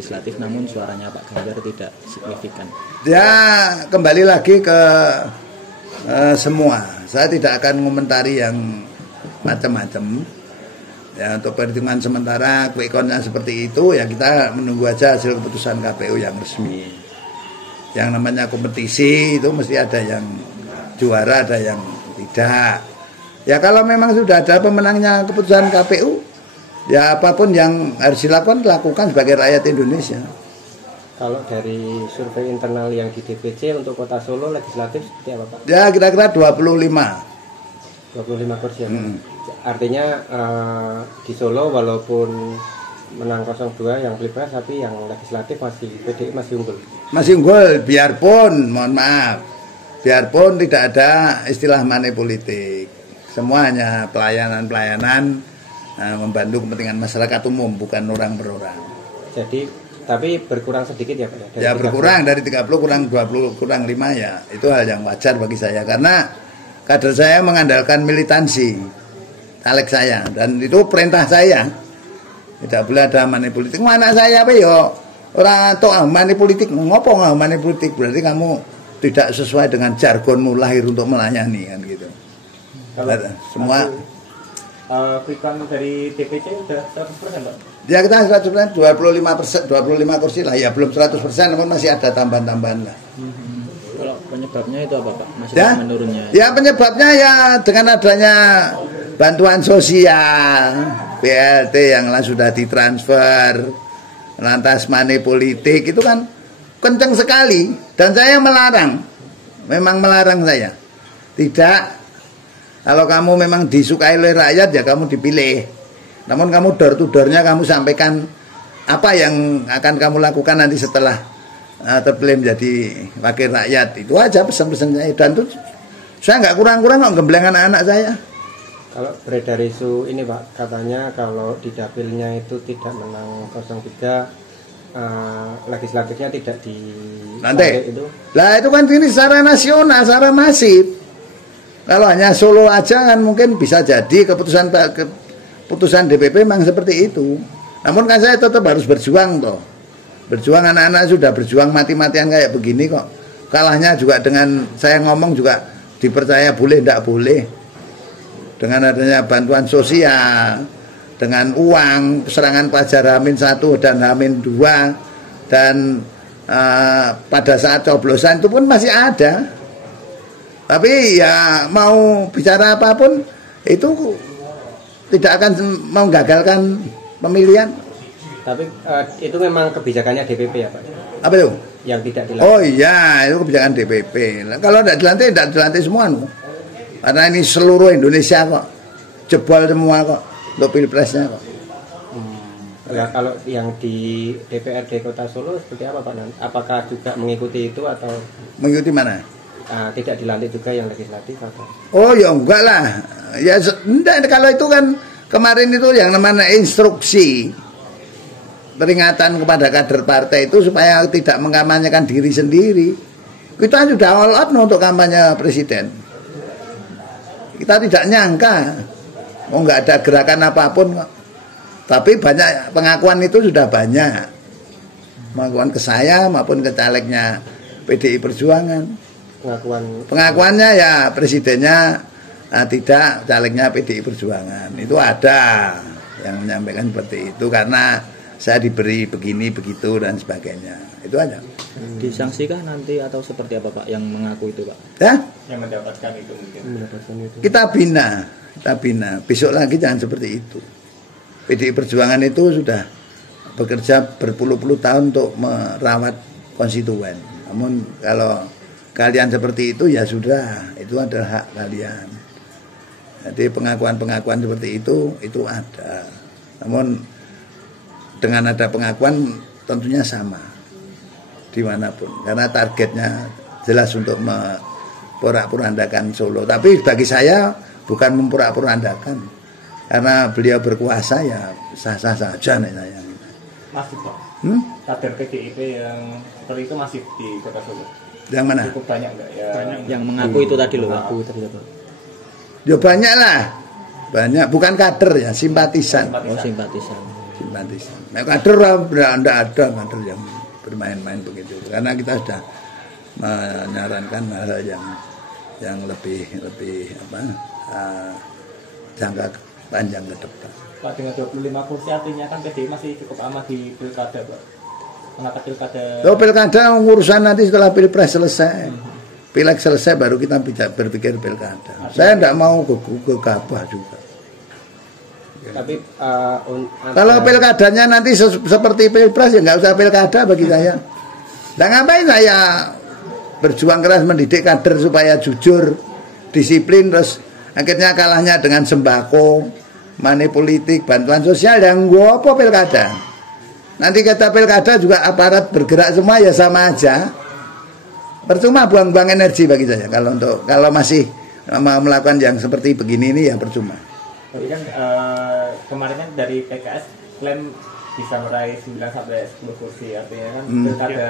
legislatif, namun suaranya Pak Ganjar tidak signifikan. Ya kembali lagi ke semua. Saya tidak akan komentari yang macam-macam. Ya untuk perhitungan sementara quick count-nya seperti itu, ya kita menunggu aja hasil keputusan KPU yang resmi. Yang namanya kompetisi itu mesti ada yang juara, ada yang tidak. Ya kalau memang sudah ada pemenangnya keputusan KPU, ya apapun yang harus dilakukan sebagai rakyat Indonesia. Kalau dari survei internal yang di DPC untuk Kota Solo legislatif seperti apa Pak? Ya kira-kira 25 kursi. Artinya di Solo walaupun menang 02 yang pilpres, tapi yang legislatif masih PDI masih unggul. Masih unggul, biarpun mohon maaf, biarpun tidak ada istilah money politik. Semuanya pelayanan membantu kepentingan masyarakat umum, bukan orang per orang. Jadi tapi berkurang sedikit ya Pak? Ya berkurang dari 30 kurang 20 kurang 5 ya. Itu hal yang wajar bagi saya karena kader saya mengandalkan militansi caleg saya dan itu perintah saya. Tidak boleh ada money politik. Mana saya apa yo? Orang tok money politik ngopo nggak money politik? Berarti kamu tidak sesuai dengan jargonmu lahir untuk melayani kan gitu. Kalau semua quick-count dari DPC sudah 100% Pak? Ya kita 100%, 25 kursi lah, ya belum 100%, namun masih ada tambahan-tambahan lah. Kalau penyebabnya itu apa Pak? Masih Ya, menurunnya? ya penyebabnya ya dengan adanya bantuan sosial, BLT yang sudah ditransfer, lantas money politik itu kan kenceng sekali, dan saya melarang, memang melarang saya. Tidak, kalau kamu memang disukai oleh rakyat ya kamu dipilih. Namun kamu door to door-nya kamu sampaikan apa yang akan kamu lakukan nanti setelah terpilih menjadi wakil rakyat. Itu aja pesan-pesan saya. Dan itu saya nggak kurang-kurang kok gembleng anak-anak saya. Kalau beredar isu ini Pak, katanya kalau di dapilnya itu tidak menang 03, legislatifnya tidak di nanti itu. Lah itu kan ini secara nasional, secara masif. Kalau hanya Solo aja kan mungkin bisa jadi keputusan DPP memang seperti itu. Namun kan saya tetap harus berjuang toh. Berjuang, anak-anak sudah berjuang mati-matian kayak begini kok. Kalahnya juga dengan saya ngomong juga dipercaya boleh tidak boleh. Dengan adanya bantuan sosial, dengan uang, serangan pelajar H-1 dan H-2 dan pada saat coblosan itu pun masih ada. Tapi ya mau bicara apapun itu tidak akan menggagalkan pemilihan. Tapi itu memang kebijakannya DPP ya Pak? Apa itu? Yang tidak dilantik. Oh iya, itu kebijakan DPP. Kalau tidak dilantik semua no. Karena ini seluruh Indonesia kok. Jebol semua kok untuk pilpresnya kok. Nah, kalau yang di DPRD Kota Solo seperti apa Pak? Apakah juga mengikuti itu atau mengikuti mana? Tidak dilantik juga yang legislatif atau? Oh ya enggak lah. Ya enggak, kalau itu kan kemarin itu yang namanya instruksi peringatan kepada kader partai itu supaya tidak mengkampanyekan diri sendiri. Kita sudah all out untuk kampanye presiden. Kita tidak nyangka enggak ada gerakan apapun kok. Tapi banyak pengakuan itu sudah banyak. Pengakuan ke saya maupun ke calegnya PDI Perjuangan. Pengakuannya ya presidennya tidak, calegnya PDI Perjuangan. Itu ada yang menyampaikan seperti itu karena saya diberi begini begitu dan sebagainya. Itu aja. Disangsikah nanti atau seperti apa Pak yang mengaku itu Pak? Ya? Yang mendapatkan itu mungkin. Kita bina. Besok lagi jangan seperti itu. PDI Perjuangan itu sudah bekerja berpuluh-puluh tahun untuk merawat konstituen. Namun kalau kalian seperti itu ya sudah, itu adalah hak kalian. Jadi pengakuan-pengakuan seperti itu ada. Namun dengan ada pengakuan tentunya sama dimanapun, karena targetnya jelas untuk memporak-porandakan Solo. Tapi bagi saya bukan memporak-porandakan, karena beliau berkuasa ya sah-sah saja nih saya. Masih Pak. Kader PDIP yang seperti itu masih di Kota Solo. Yang mana? Cukup banyak enggak ya? Yang mengaku itu tadi loh Pak. Ya banyak lah. Banyak, bukan kader ya, simpatisan. Oh simpatisan. simpatisan. Nah, kader tidak ada kader yang bermain-main begitu, karena kita sudah menyarankan hal yang lebih jangka panjang ke depan. Pak, dengan 25 kursi artinya kan PDI masih cukup aman di pilkada, Pak. Kenapa pilkada? Pilkada urusan nanti setelah pilpres selesai. Pileg selesai baru kita berpikir pilkada. Saya tidak mau gegabah juga. Tapi kalau pilkadanya nanti seperti pilpres ya nggak usah pilkada bagi saya. Nah, ngapain saya berjuang keras mendidik kader supaya jujur, disiplin, terus akhirnya kalahnya dengan sembako, money politik, bantuan sosial, yang gua apa pilkada. Nanti kata pilkada juga aparat bergerak semua ya sama aja. Percuma buang-buang energi bagi saya kalau masih mau melakukan yang seperti begini ini ya percuma. Tapi kan kemarin kan dari PKS klaim bisa meraih 9 sampai 10 kursi, artinya kan pilkada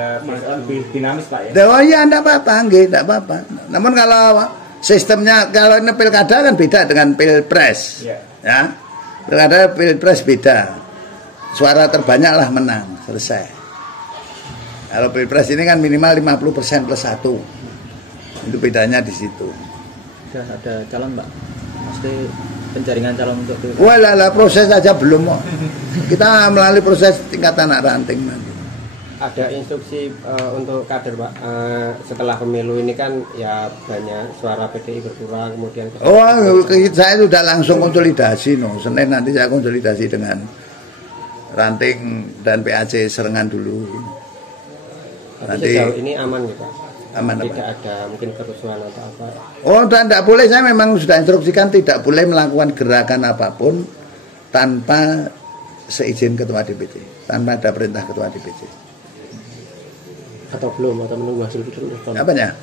lebih dinamis, Pak, ya. Oh iya, enggak apa-apa, enggak apa-apa. Namun kalau sistemnya, kalau ini pilkada kan beda dengan pilpres. Ya. Pilkada pilpres beda. Suara terbanyak lah menang, selesai. Kalau pilpres ini kan minimal 50% plus 1. Itu bedanya di situ. Sudah ada calon, Pak? Pasti penjaringan calon untuk pilkada. Walah, proses aja belum. Kita melalui proses tingkat anak ranting nanti. Ada instruksi untuk kader, Pak. Setelah pemilu ini kan ya banyak suara PDI berkurang, kemudian saya sudah langsung konsolidasi, Senin nanti saya konsolidasi dengan ranting dan PAC Serengan dulu. Nanti sejauh ini aman gitu, Pak? Aman, tidak ada mungkin kerusuhan atau apa? Oh, tidak boleh. Saya memang sudah instruksikan tidak boleh melakukan gerakan apapun tanpa seizin ketua DPC, tanpa ada perintah ketua DPC. Atau belum, atau menunggu hasil putusan? Apanya?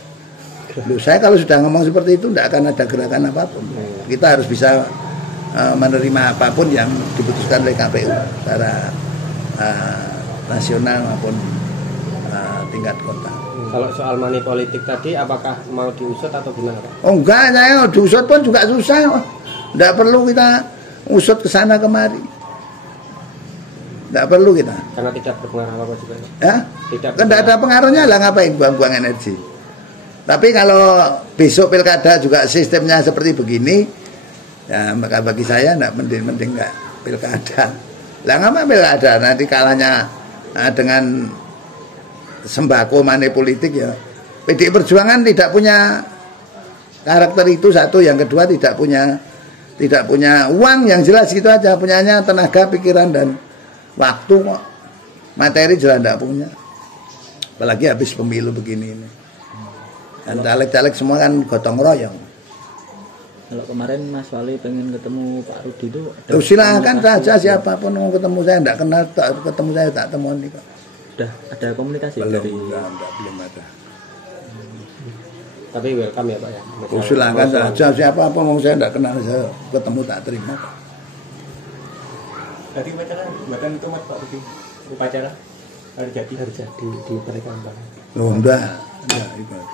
Saya kalau sudah ngomong seperti itu tidak akan ada gerakan apapun. Kita harus bisa menerima apapun yang diputuskan oleh KPU secara nasional maupun tingkat kota. Kalau soal money politik tadi, apakah mau diusut atau gimana, Pak? Oh enggak, saya diusut pun juga susah. Tidak perlu kita usut ke sana kemari. Tidak perlu kita. Karena tidak berpengaruh apa-apa juga. Ya? Tidak ada pengaruhnya lah, ngapain buang-buang energi. Tapi kalau besok pilkada juga sistemnya seperti begini, ya maka bagi saya tidak mending enggak pilkada. Lah ngapa pilkada? Nanti kalahnya dengan sembako money politik ya. PDI Perjuangan tidak punya karakter itu, satu, yang kedua tidak punya uang yang jelas, gitu aja. Punyanya tenaga, pikiran dan waktu kok. Materi jelas tidak punya. Apalagi habis pemilu begini ini. Dan caleg-caleg semua kan gotong royong. Kalau kemarin Mas Wali pengen ketemu Pak Rudi itu, silakan saja siapapun mau ketemu saya, tidak kenal, ketemu saya tak temuan nih kok. Sudah ada komunikasi belum, dari belum ada. Tapi welcome ya, Pak, ya. Silakan saja siapapun mau, saya tidak kenal, saya ketemu tak terima. Tadi upacara buatan itu Mas Pak Rudi, upacara hari jadi di Balai Kambang. Oh enggak ikut.